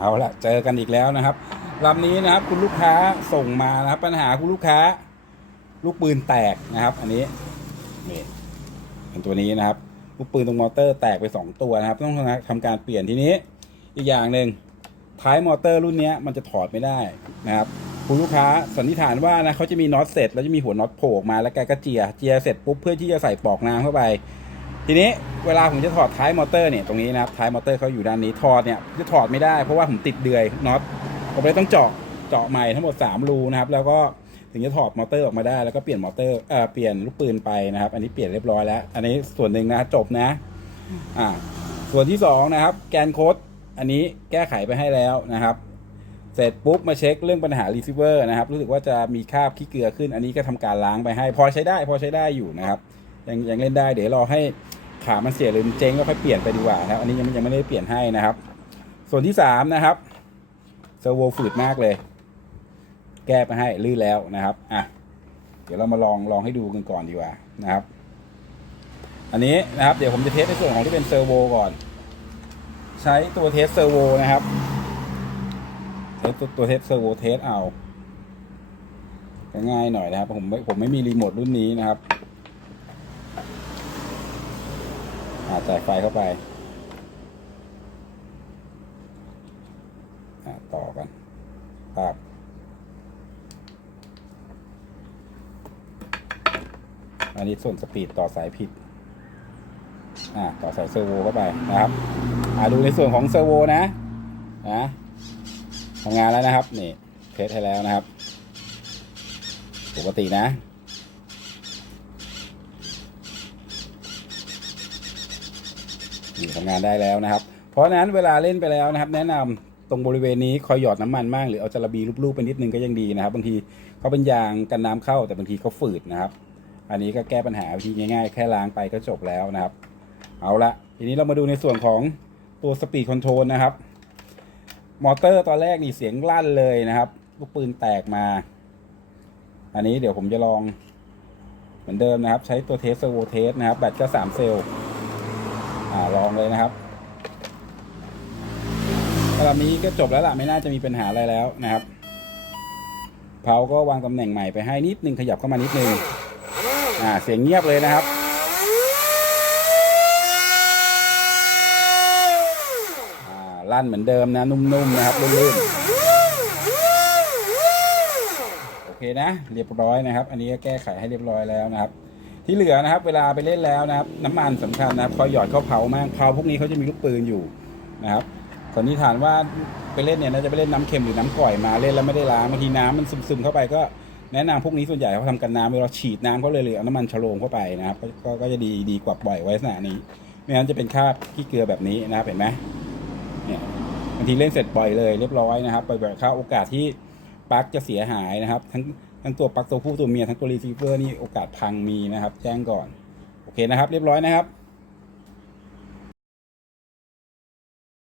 เอาละเจอกันอีกแล้วนะครับลำนี้นะครับคุณลูกค้าส่งมานะครับปัญหาคุณลูกค้า ลูกปืนแตกนะครับ อันนี้นี่เป็นตัวนี้นะครับ ลูกปืนตรงมอเตอร์แตกไปสองตัวนะครับ ต้องทำการเปลี่ยนทีนี้ อีกอย่างหนึ่งท้ายมอเตอร์รุ่นนี้มันจะถอดไม่ได้นะครับคุณลูกค้าสันนิษฐานว่านะเขาจะมีน็อตเสร็จแล้วจะมีหัวน็อตโผล่มาแล้วแกก็เจียเจียเสร็จปุ๊บเพื่อที่จะใส่ปลอกน้ำเข้าไป ทีนี้เวลาผมจะถอดท้ายมอเตอร์เนี่ยตรงนี้นะครับท้ายมอเตอร์เขาอยู่ด้านนี้ถอดเนี่ยจะถอดไม่ได้เพราะว่าผมติดเดือยน็อตผมเลยต้องเจาะเจาะใหม่ทั้งหมด 3 รูนะครับ แล้วก็ถึงจะถอดมอเตอร์ออกมาได้แล้วก็เปลี่ยนมอเตอร์เอ่อเปลี่ยนลูกปืนไปนะครับ อันนี้เปลี่ยนเรียบร้อยแล้ว อันนี้ส่วนหนึ่งนะจบนะอ่าส่วนที่สองนะครับแกนโค้ดอันนี้แก้ไขไปให้แล้วนะครับ เสร็จปุ๊บมาเช็คเรื่องปัญหา receiver นะครับ รู้สึกว่าจะมีคราบขี้เกลือขึ้น อันนี้ก็ทำการล้างไปให้ พอใช้ได้พอใช้ได้อยู่นะครับ ยังยังเล่นได้เดี๋ยวรอให้ ขามันเสียหรือมันเจ๊งก็ค่อยเปลี่ยนไปดีกว่านะครับอันนี้ยังยังไม่ได้เปลี่ยนให้นะครับ ส่วนที่สามนะครับเซอร์โวฝืดมากเลย แก้ไปให้ลื่นแล้วนะครับอะเดี๋ยวเรามาลองลองให้ดูกันก่อนดีกว่านะครับ อันนี้นะครับเดี๋ยวผมจะเทสในส่วนของที่เป็นเซอร์โวก่อน ใช้ตัวเทสเซอร์โวนะครับใช้ตัวตัวเทสเซอร์โวเทสเอาง่ายๆหน่อยนะครับ ผมไม่ผมไม่มีรีโมทรุ่นนี้นะครับ อ่าจ่ายไฟเข้าไปอ่าต่อกันภาพอันนี้ส่วนสปีดต่อสายผิดอ่าต่อสายเซอร์โวเข้าไปนะครับอ่าดูในส่วนของเซอร์โวนะนะทำงานแล้วนะครับนี่เทสให้แล้วนะครับ ปกตินะ นี่ทำงานได้แล้วนะครับ เพราะฉะนั้นเวลาเล่นไปแล้วนะครับ แนะนำตรงบริเวณนี้คอยหยอดน้ำมันบ้างหรือเอาจาระบีลูบๆไปนิดนึงก็ยังดีนะครับ บางทีเขาเป็นยางกันน้ำเข้าแต่บางทีเขาฝืดนะครับ อันนี้ก็แก้ปัญหาวิธีง่ายๆ แค่ล้างไปก็จบแล้วนะครับ เอาละทีนี้เรามาดูในส่วนของตัวสปีดคอนโทรลนะครับ มอเตอร์ตอนแรกนี่เสียงลั่นเลยนะครับลูกปืนแตกมา อันนี้เดี๋ยวผมจะลองเหมือนเดิมนะครับ ใช้ตัวเทสเซอร์โวเทสนะครับแบตก็สามเซลล์ อ่าลองเลยนะครับสำหรับนี้ก็จบแล้วล่ะไม่น่าจะมีปัญหาอะไรแล้วนะครับเพาก็วางตำแหน่งใหม่ไปให้นิดนึงขยับเข้ามานิดนึงอ่าเสียงเงียบเลยนะครับอ่าลั่นเหมือนเดิมนะนุ่มๆนะครับลื่นๆโอเคนะ เรียบร้อยนะครับ อันนี้ก็แก้ไขให้เรียบร้อยแล้วนะครับ ที่เหลือนะครับ เวลาไปเล่นแล้วนะครับ น้ำมันสำคัญนะครับคอยหยอดเข้าเผามากเผาพวกนี้เขาจะมีลูกปืนอยู่นะครับสันนิษฐานว่าไปเล่นเนี่ยน่าจะไปเล่นน้ำเค็มหรือน้ำก่อยมาเล่นแล้วไม่ได้ล้างบางทีน้ำมันซึมๆเข้าไปก็แนะนำพวกนี้ส่วนใหญ่เขาทำกันน้ำเวลาฉีดน้ำเขาเลยเลยเอาน้ำมันชโลมเข้าไปนะครับก็ก็จะดีดีกว่าปล่อยไว้ลักษณะนี้ ไม่งั้นจะเป็นคราบขี้เกลือแบบนี้นะครับเห็นไหมเนี่ยบางทีเล่นเสร็จปล่อยเลยเรียบร้อยนะครับปล่อยแบบเข้าโอกาสที่ปลั๊กจะเสียหายนะครับ ทั้ง ทั้งตัวปลั๊กตัวผู้ตัวเมียทั้งตัวรีเซิเวอร์นี่โอกาสพังมีนะครับ แจ้งก่อน โอเคนะครับ เรียบร้อยนะครับ